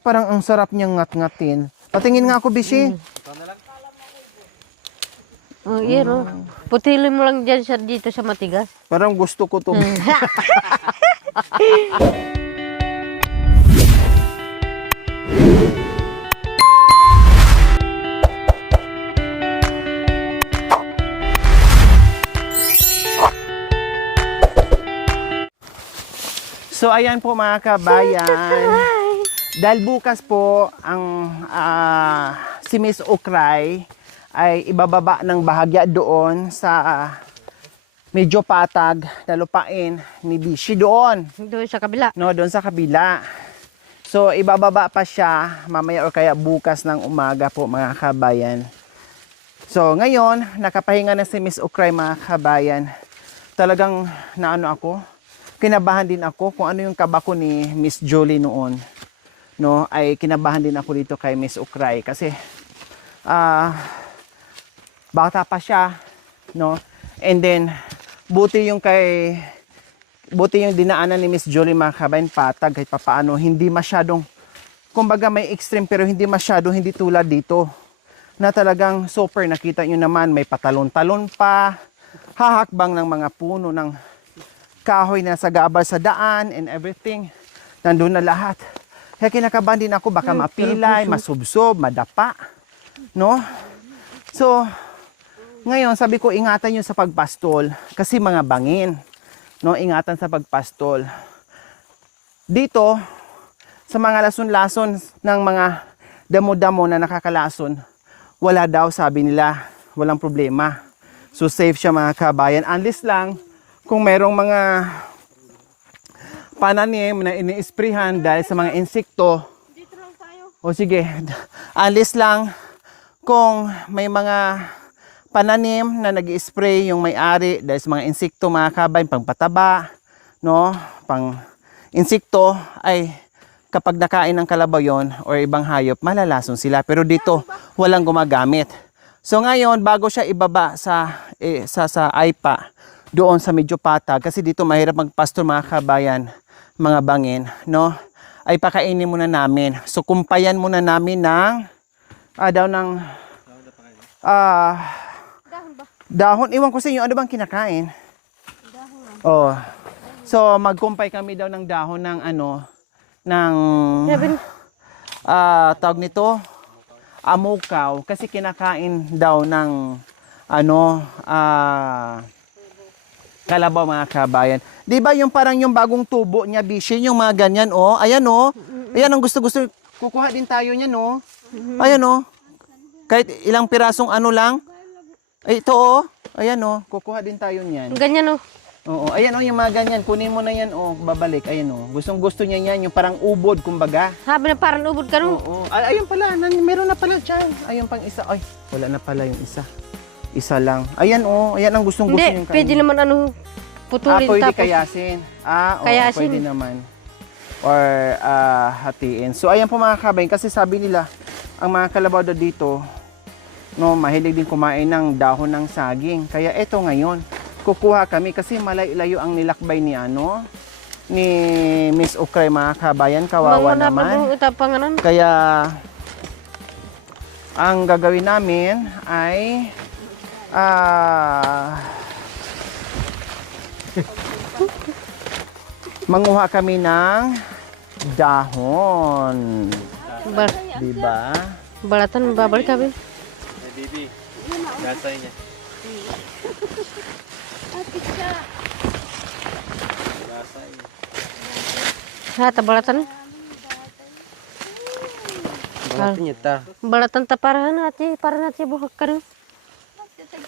Parang ang sarap niyang ngat-ngatin. Patingin nga ako, Bishi. Oh, yan oh. Putilin mo lang dyan dito sa matigas. Parang gusto ko to. So ayan po mga kabayan. Dahil bukas po ang si Miss Ukray ay ibababa ng bahagya doon sa medyo patag na lupain ni Bishi doon. Doon sa kabila. No, doon sa kabila. So ibababa pa siya mamaya o kaya bukas ng umaga po mga kabayan. So ngayon, nakapahinga na si Miss Ukray mga kabayan. Talagang naano ako, kinabahan din ako kung ano yung kabako ni Miss Jolie noon. No, ay kinabahan din ako dito kay Miss Ukray kasi bata pa siya, no? And then buti yung dinaanan ni Miss Jolie mga kabayan, patag kahit papaano, hindi masyadong, kumbaga may extreme pero hindi masyado, hindi tulad dito na talagang super. Nakita nyo naman may patalon-talon pa, hahakbang ng mga puno ng kahoy na sagabal sa daan and everything, nandun na lahat. Kaya kinakabahan din ako, baka mapilay, masubsob, madapa, no? So ngayon sabi ko ingatan nyo sa pagpastol kasi mga bangin, no? Ingatan sa pagpastol dito sa mga lason-lason ng mga damo-damo na nakakalason. Wala daw, sabi nila, walang problema. So safe siya mga kabayan, unless lang kung merong mga pananim na ini-sprayhan dahil sa mga insekto. O sige, unless lang kung may mga pananim na nag-i-spray yung may-ari dahil sa mga insekto mga kabayan, pang pataba, no? Pang insekto ay kapag nakain ng kalabaw yon or ibang hayop, malalason sila. Pero dito, walang gumagamit. So ngayon, bago siya ibaba sa AIPA, doon sa medyo patag, kasi dito mahirap magpastor mga kabayan, mga bangin, no? Ay pakainin muna namin. So kumpayan muna namin ng dahon. Iwan ko sa inyo, ano bang kinakain? Dahon. Oh. So magkumpay kami daw ng dahon ng tawag nito, amukaw, kasi kinakain daw ng kalabaw mga kabayan. Di ba yung parang yung bagong tubo niya, Bishi, yung mga ganyan, oh. Ayan, oh. Ayan ang gusto-gusto. Kukuha din tayo niyan, oh. Ayan, oh. Kahit ilang pirasong lang. Ay, ito, oh. Ayan, oh. Kukuha din tayo niyan. Ganyan, oh. Oo, ayan, oh, yung mga ganyan. Kunin mo na yan, oh. Babalik. Ayan, oh. Gustong-gusto niya yan, yung parang ubod, kumbaga. Sabi na parang ubod ka, no? Oo. Ayun pala, meron na pala dyan. Ayun pang isa. Ay, wala na pala yung isa. Isa lang. Ayan, oh. Ayan ang gustong-gusto Hindi, yung pwede naman putulin pwede tapos. kayasin. Oo, Kayasin. pwede naman. Or hatiin. So, ayan po mga kabayan, kasi sabi nila, ang mga kalabaw dito, no, mahilig din kumain ng dahon ng saging. Kaya eto ngayon, kukuha kami kasi malayo ang nilakbay ni Miss Ukray mga kabayan. Kawawa naman. Kaya ang gagawin namin ay manguha kami ng dahon. Diba? Balatan, babalik kami. Bibi, dasay niya. Balatan. Balatan niya ta. Balatan ta para natin buhak ka rin.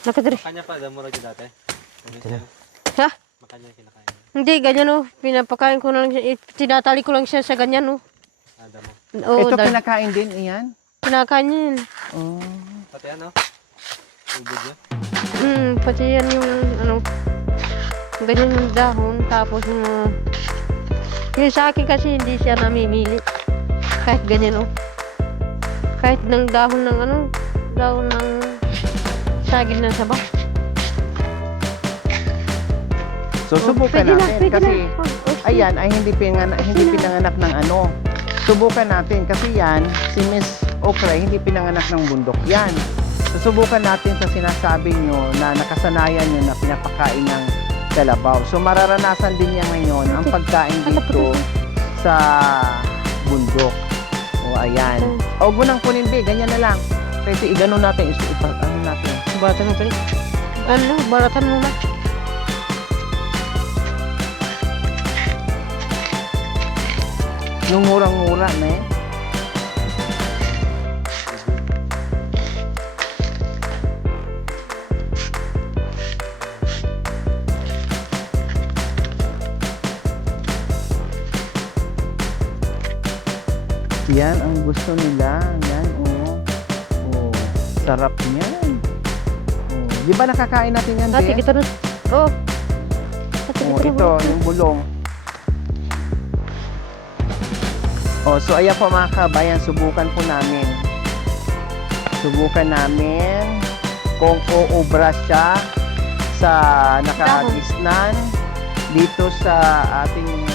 Nakadiri. Makanya pa, damo lagi dati. Ha? Makanya kinakain. Hindi, ganyan, oh. Pinapakain ko na lang siya. Tinatali ko lang siya sa ganyan, oh. Damo. Oo, Ito kinakain din, iyan? kinakain niya yun. Oh. Pati ano? Ubod niya. Pati yan yung ganyan yung dahon, tapos yung sa akin kasi hindi siya namimili. Kahit ganyan, oh. Kahit ng dahon ng dahon ng saging na saba. So subukan Pwede natin pwede kasi na. ayan ay hindi pinanganak ng Subukan natin kasi yan, si Miss Okra hindi pinanganak ng bundok yan. Susubukan natin sa sinasabi nyo na nakasanayan nyo na pinapakain ng kalabaw. So mararanasan din niya ngayon ang pagkain dito sa bundok. O ayan. O gunang kunin be, ganyan na lang. Kasi igano natin, ano natin. Baratan mo kali. Ano, baratan mo na. Yung murang-mura na eh. Yan ang gusto nila. Yan, oh. Oh, sarap niyan. Oh, di ba nakakain natin yan, Ate, Be? kita na. Oh. Ate, Oh, kita ito, na. yung bulong. Oh, so ayan po mga kabayan, subukan po namin. Subukan namin kung uubra siya sa nakagisnan dito sa ating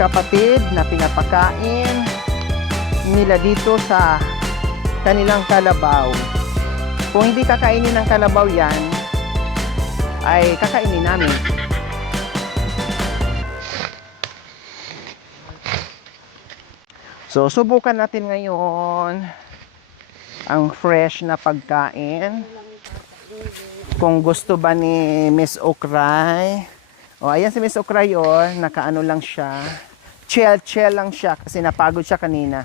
kapatid na pinapakain nila dito sa kanilang kalabaw. Kung hindi kakainin ng kalabaw yan, ay kakainin namin. So, subukan natin ngayon ang fresh na pagkain. Kung gusto ba ni Miss Okray. O, ayan si Miss Okray, oh. Nakaano lang siya. Chill lang siya kasi napagod siya kanina.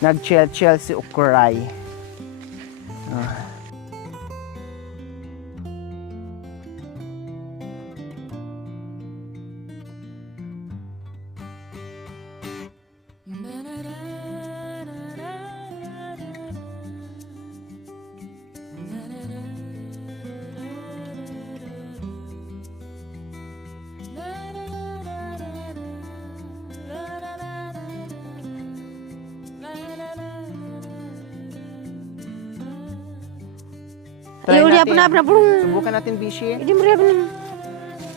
Nag-chill si Okray. Ah. Try Iuli natin. apa na apa pun. Subukan natin, Bishi. Ini meriah benar.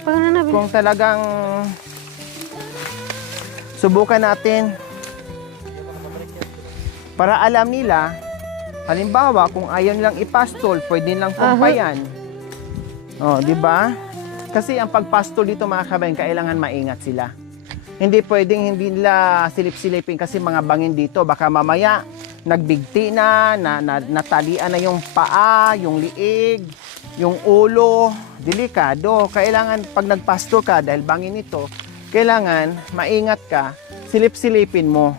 Pangalan na Kung talagang subukan natin para alam nila, halimbawa kung ayaw nilang ipastol, pwede nilang pumpayan. Oh, di ba? Kasi ang pagpastol dito mga kabayan, kailangan maingat sila. Hindi pwedeng hindi nila silip-silipin kasi mga bangin dito, baka mamaya nagbigti na, natalian na yung paa, yung liig, yung ulo, delikado. Kailangan pag nagpastol ka, dahil bangin ito, kailangan maingat ka, silip-silipin mo.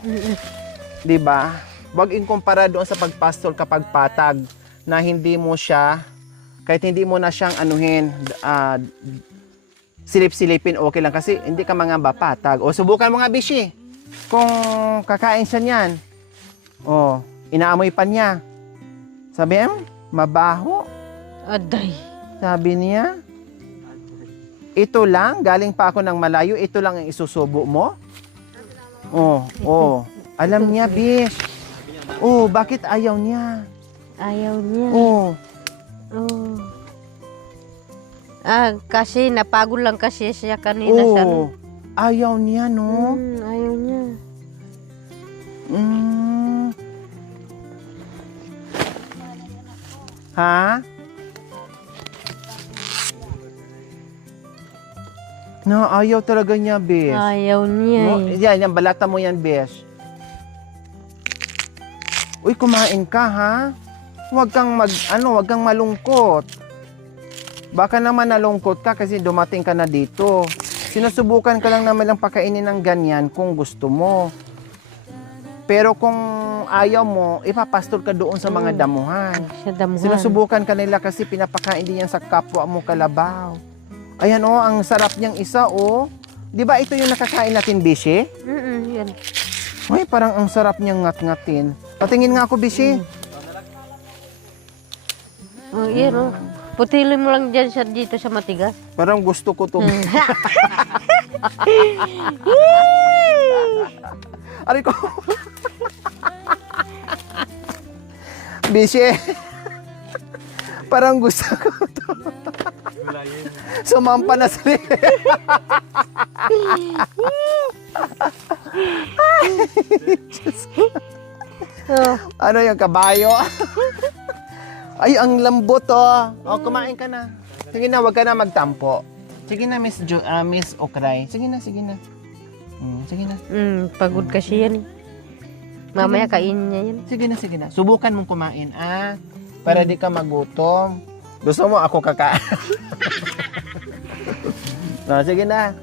Di ba? Huwag inkumpara doon sa pagpastol kapag patag na hindi mo siya, kahit hindi mo na siyang anuhin, silip-silipin, okay lang kasi hindi ka mga patag. O subukan mo nga, Bishi. Kung kakain siya niyan, oh, inaamoy pa niya. Sabi, mabaho. Aday. Sabi niya, ito lang, galing pa ako ng malayo, ito lang ang isusubo mo? Oh. Alam niya, Bish. Oh, bakit ayaw niya? Ayaw niya. Oh, Oh. Kasi napagod lang kasi siya kanina sa oh. Ayaw niya, no? ayaw niya. Ha? No, ayaw talaga niya, Bish. Ayaw niya No, eh. yan, balata mo yan, Bish. Uy, kumain ka, ha? Huwag kang huwag kang malungkot. Baka naman nalungkot ka kasi dumating ka na dito. Sinusubukan ka lang naman lang pakainin ng ganyan kung gusto mo. Pero kung ayaw mo, ipapastol ka doon sa mga damuhan. Sa damuhan. Sinusubukan ka nila kasi pinapakain din yan sa kapwa mo kalabaw. Ayan, oh, ang sarap niyang isa, oh. Di ba ito yung nakakain natin, Bishi? Yan. Ay, parang ang sarap niyang ngat-ngatin. Patingin nga ako, Bishi. Oh, yan oh. Putilin mo lang dyan dito sa matigas. Parang gusto ko to. Aray ko. Bishi. Parang gusto ko to. Sumampa na sila. Oh, Ano yung kabayo? Ay, ang lambot oh. Oh, kumain ka na. Sige na, wag ka na magtampo. Sige na, Miss Okray. Sige na, sige na. Sige na. pagod kasi yan. Mamaya kainin niya yan. Sige na. Subukan mong kumain, para di ka magutom. Gusto mo ako kakain? Sige na.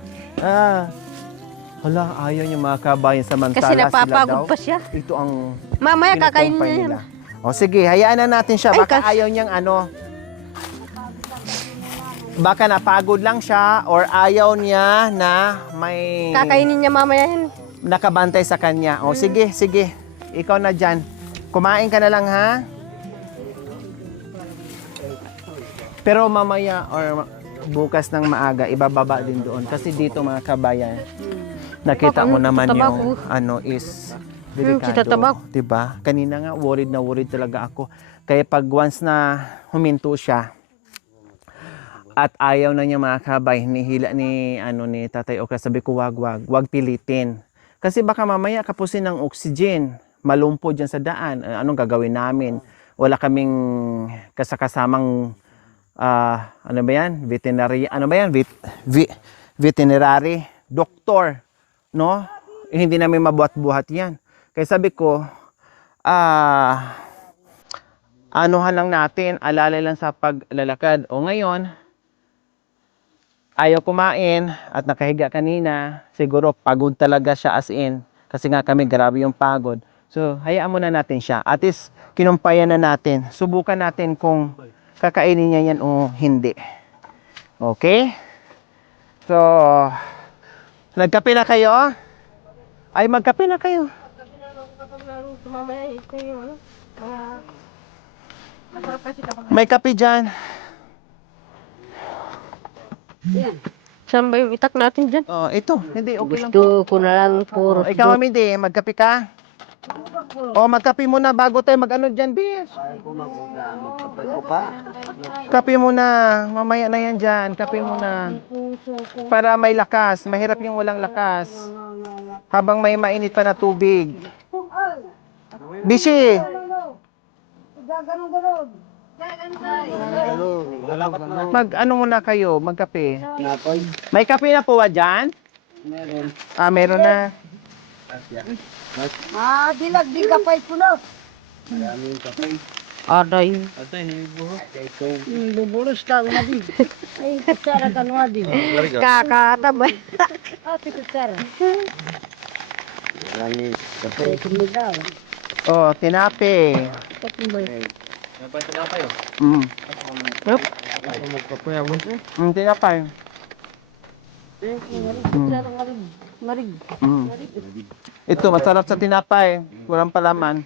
Hala, ayaw niya mga kabayan samantala Kasi sila napapagod daw. pa siya. Ito ang Mamaya kakainin kinukumpay niya yan. nila. O sige, hayaan na natin siya. Ay, Baka ayaw niyang ano. Baka napagod lang siya or ayaw niya na may Kakainin niya mamaya yan. nakabantay sa kanya. O sige. Ikaw na dyan. Kumain ka na lang ha. Pero mamaya or bukas ng maaga, ibababa din doon. Kasi dito mga kabayan, nakita mo naman yung is delikado. Tabak. Diba? Kanina nga, worried na worried talaga ako. Kaya pag once na huminto siya, at ayaw na niya mga kabay, nihila ni Tatay Okra, sabi ko wag pilitin. Kasi baka mamaya kapusin ng oxygen, malumpo dyan sa daan. Anong gagawin namin? Wala kaming kasamang veterinary, veterinary doctor, no? Hindi namin mabuhat-buhat yan. Kaya sabi ko, anuhan lang natin, alalay lang sa paglalakad. O ngayon, ayaw kumain at nakahiga kanina, siguro pagod talaga siya as in. Kasi nga kami, grabe yung pagod. So, hayaan muna natin siya. At least, kinumpayan na natin. Subukan natin kung kakainin niya yan o hindi. Okay? So, nagkape na kayo? Ay, magkape na kayo. May kape dyan. Saan ba yung itak natin dyan? Oh, ito. Hindi, okay lang. Gusto ko na lang puro. Ikaw, Amide, magkape ka? O, magkape muna bago tayo mag-ano dyan, bis. Kape muna. Mamaya na yan dyan. Kape muna. Para may lakas. Mahirap yung walang lakas. Habang may mainit pa na tubig. Bishi! Mag-ano muna kayo? Magkape. May kape na po ba dyan? Meron. Meron na. Dilag di kapay puno. Aday. Ato, hindi buho. Bubulos ka umadi. Ay, kutsara ka umadi. Kakatabay. Ate kutsara. Kapay kumidaw. Oh, tinape. Napay na kayo. Yup. Tinapay. Kutsara marig. Ito, masarap sa tinapay. Walang palaman.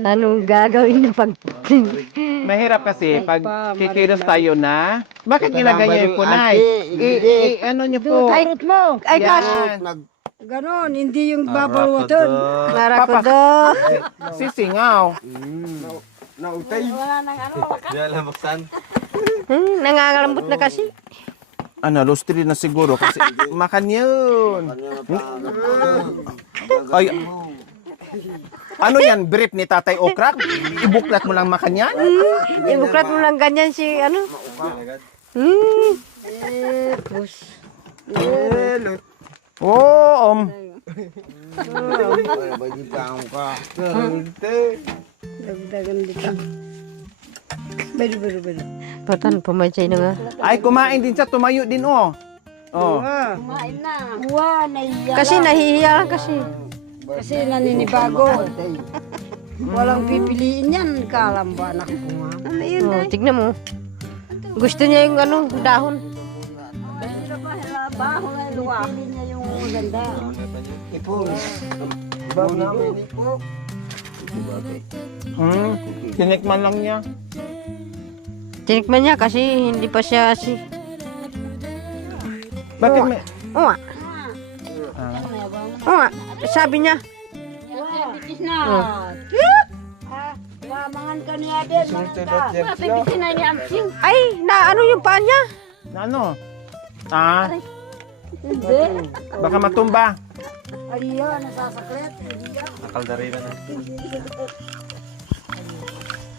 Anong gagawin niya pag... Mahirap kasi pag kikilos tayo na. Bakit ginaganyan yung kunay? Ano niyo po? Ay, mo. Ay, gosh! Yan. Ganon, hindi yung bubble water. Narakudo. Sisingaw. Wala nang ano. Di alam buksan. Nangangalambot na kasi. Ano, lustri na siguro kasi makan yun. Ay, ano yan, brief ni Tatay Okra? Ibuklat mo lang makan yan? Ibuklat mo lang ganyan si ano. Oo, Dagdagan dito. Beru. Patan, pumacay na nga. Ay, kumain din siya, tumayo din, oh. Oh. Kumain na. Uwa, naiya. Kasi nahihiya lang kasi. Kasi naninibago. Walang pipiliin yan. Kalamba anak ko nga. Oh, tignan mo. Gusto niya yung ano, dahon. Baho na luwakin niya yung maganda. Tinikman lang niya. Tinikman niya kasi hindi pa siya si... Bakit may... Oo nga. Oo nga. Sabi niya. Na. Mangan ka niya din. Mangan ka. Ay, na ano yung paa niya? Na ano? Ah, Hindi. baka matumba. Ayan, nasasaklit. Nakaldarira na.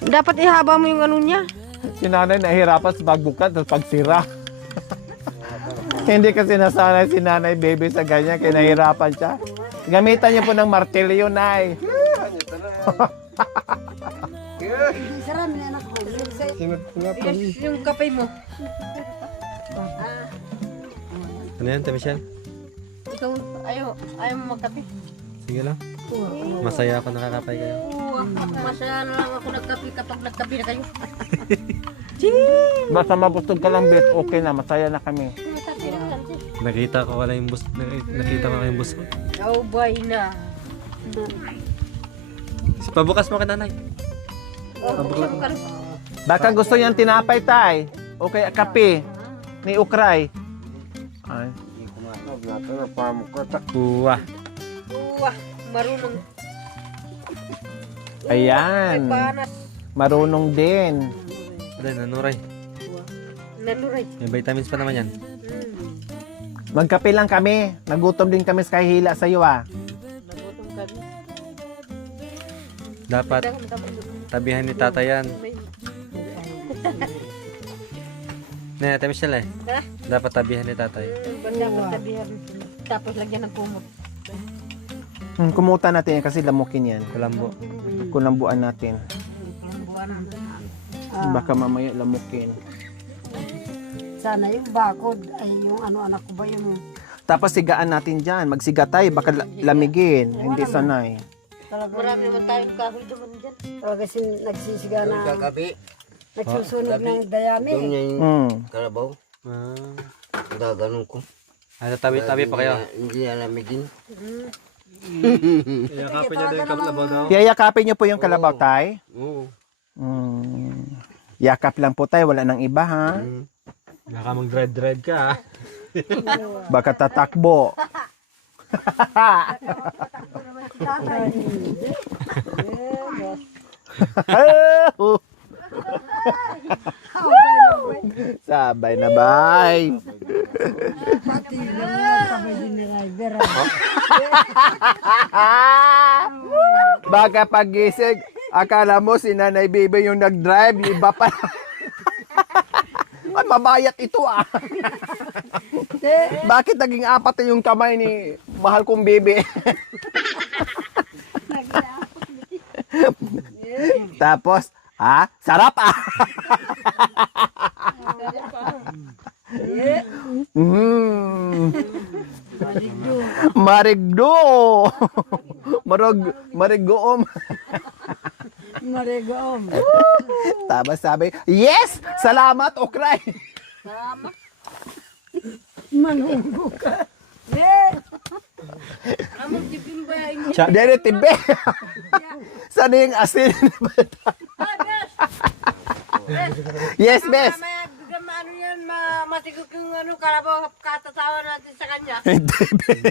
Dapat ihaba mo yung ano niya. Si nanay nahihirapan sa pagbukat at pagsira. Hindi kasi nasanay si nanay baby sa ganyan, kaya nahihirapan siya. Gamitan niyo po ng martilyo, nay. Sarami na anak ko. Yung kape mo. Ano yan, Ate Michelle? Ikaw, ayaw mo magkape. Sige lang. Masaya ako nakakapay kayo. Masaya na lang ako nagkape kapag nagkape na kayo. Basta mabustog ka lang, Bet, okay na, masaya na kami. Nakita ko wala yung bus. Nakita ko yung bus ko. Oh, boy na. Pabukas mo ka, nanay. Oh, buksan mo ka rin. Baka gusto niyang tinapay, tay. Okay, kape. Ni Ukray. Ay. Uwa. Marunong. Ayan. Banas. Marunong din. Wala, nanuray. Nanuray. May vitamins pa naman yan. Magkape lang kami. Nagutom din kami sa kahila sa iyo, ah. Nagutom ka rin. Dapat tabihan ni tata yan. Na, Ate Michelle Ha? Dapat tabihan ni tatay. Dapat tabihan. Tapos lagyan ng kumot. Kumuta natin yan kasi lamukin yan. Kulambo. Kulambuan natin. Baka mamaya lamukin. Sana yung bakod ay yung ano anak ko ba yung Tapos sigaan natin dyan. Magsiga tayo, baka lamigin. Hindi sanay. Marami naman tayong kahoy naman dyan. talaga nagsisiga na Kagabi, nagsusunog ng dayami. doon niya yung Hmm. kalabaw. Gaganon ko. Tabi-tabi pa kayo. Hindi alamigin. Yakapin niya din yung kalabaw daw. Yayakapin niyo po yung kalabaw, tay. Oo. Yakap lang po tayo, wala nang iba, ha? Baka mag-dread ka, Baka tatakbo. Sabay na, bay. Pati naman sabay din ni driver. Baka pagising, akala mo si Nanay Bibi yung nag-drive, iba pa. Ay, mabayat ito, ah. Bakit naging apat na yung kamay ni mahal kong bibi? Tapos, sarap, ah. Marigdo. Marigdoom. Marigom. Tapos sabi, yes! Salamat, Ukray! Manunggo ka. Dere, tibe! Sana yung asin? Yes, bes! Ano yan, masigok yung kalabaw, katatawa natin sa kanya. Hindi,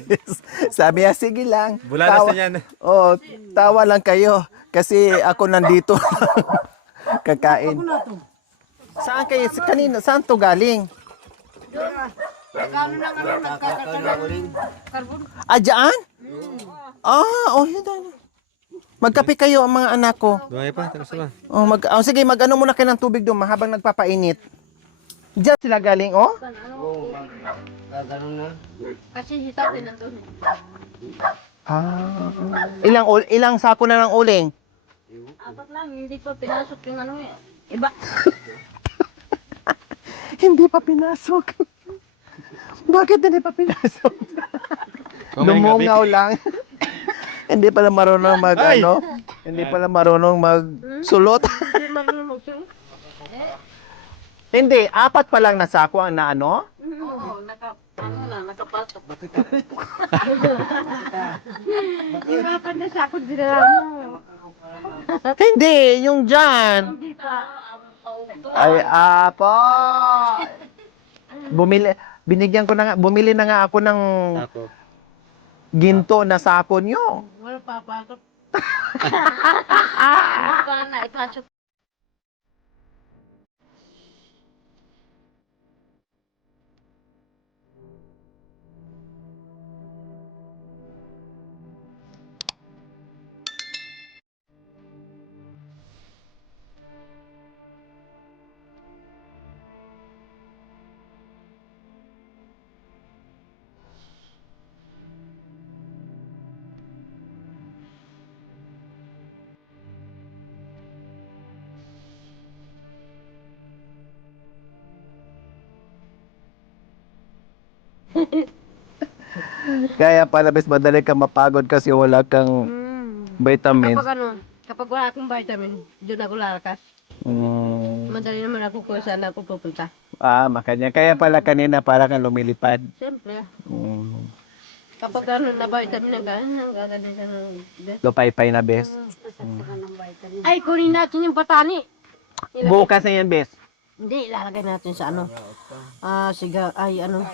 bes. Sabi niya, sige lang. Bulalas na yan. Oo, tawa lang kayo. Kasi ako nandito. Kakain. Saan kayo? Kanina, saan to galing? Kano nang nagkakatawa. Karbon. Dyan? Yun. Magkape kayo ang mga anak ko. Duhay pa, tapos ba? Sige, mag-ano muna kayo ng tubig doon habang nagpapainit. Diyan sila galing, oh? Gaganon na. Kasi hitaw din nandun. Ilang sako na ng uling? Apat lang, hindi pa pinasok yung iba. Hindi pa pinasok. Bakit hindi pa pinasok? Lumungaw lang. Hindi pala marunong hindi pala marunong magsulot. Hindi marunong magsulot. Hindi, apat pa lang na sako ang naano? Oo, nakapasok. Hirapan na siya ako dinala mo. Hindi, yung dyan. Hindi pa. Ay, apo. Bumili na nga ako ng Ako. ginto na sako nyo. Wala papasok. Wala pa na ipasok. Kaya pala bes madali kang mapagod kasi wala kang vitamins. Kapag wala akong vitamin, doon ako lalakas. Madali naman ako kung saan ako pupunta. Makanya. Kaya pala kanina para kang lumilipad. Siyempre, Mm. kapag na vitamin na gano'n, ang gaganda siya ng best. Lupay-pay na bes. Ay, kunin natin yung patani. Bukas na yan bes. Hindi, ilalagay natin sa ano. Siga, ay ano.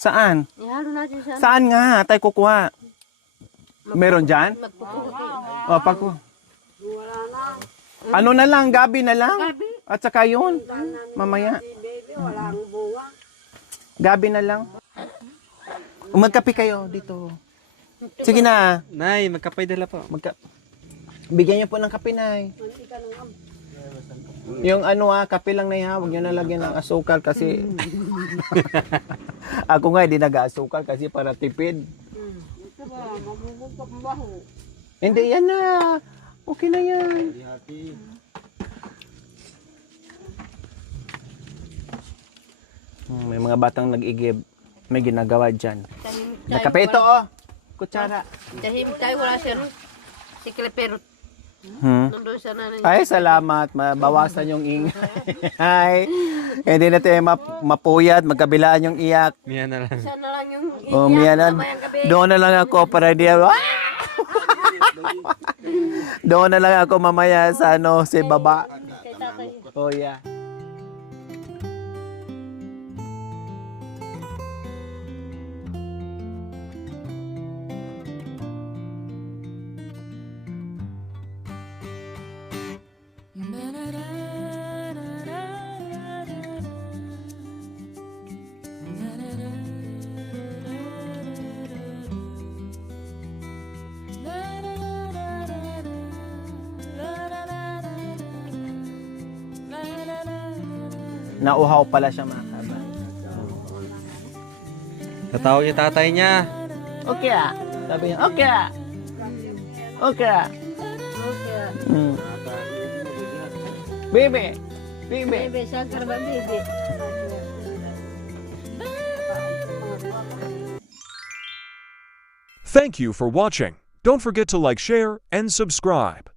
Saan? Ihalo natin sa ano. Saan nga? Tayo kukuha. Meron dyan? Magpuputi. O, pag... Ano na lang, gabi na lang. At saka yun. Mamaya. Gabi na lang. Magkape kayo dito. Sige na. Nay, magkapay dala po. Bigyan niyo po ng kape, Nay. Yung ano kape lang na yan, huwag niyo nalagyan ng asukal kasi... Ako nga, hindi nag-asukal kasi para tipid. Hindi, yan na. Okay na yan. May mga batang nag-igib. May ginagawa dyan. Nakape ito, kutsara. Tahimik tayo, wala siya rin. Si Kleperot. Nandun sa nanay. Ay, salamat. Mabawasan yung ingay. Hindi na tayo mapuyat, magkabilaan yung iyak. Miya na lang. Sana lang yung Miyanan. mamayang gabi. Doon na lang ako para di Doon na lang ako mamaya sa si baba. Kay tatay. Oh, yeah. Nauhaw pala siya mga kaban. Natawag yung tatay niya. Okay Sabi niya, okay Okay Baby. Bebe, saan ka ba, bebe? Thank you for watching. Don't forget to like, share, and subscribe.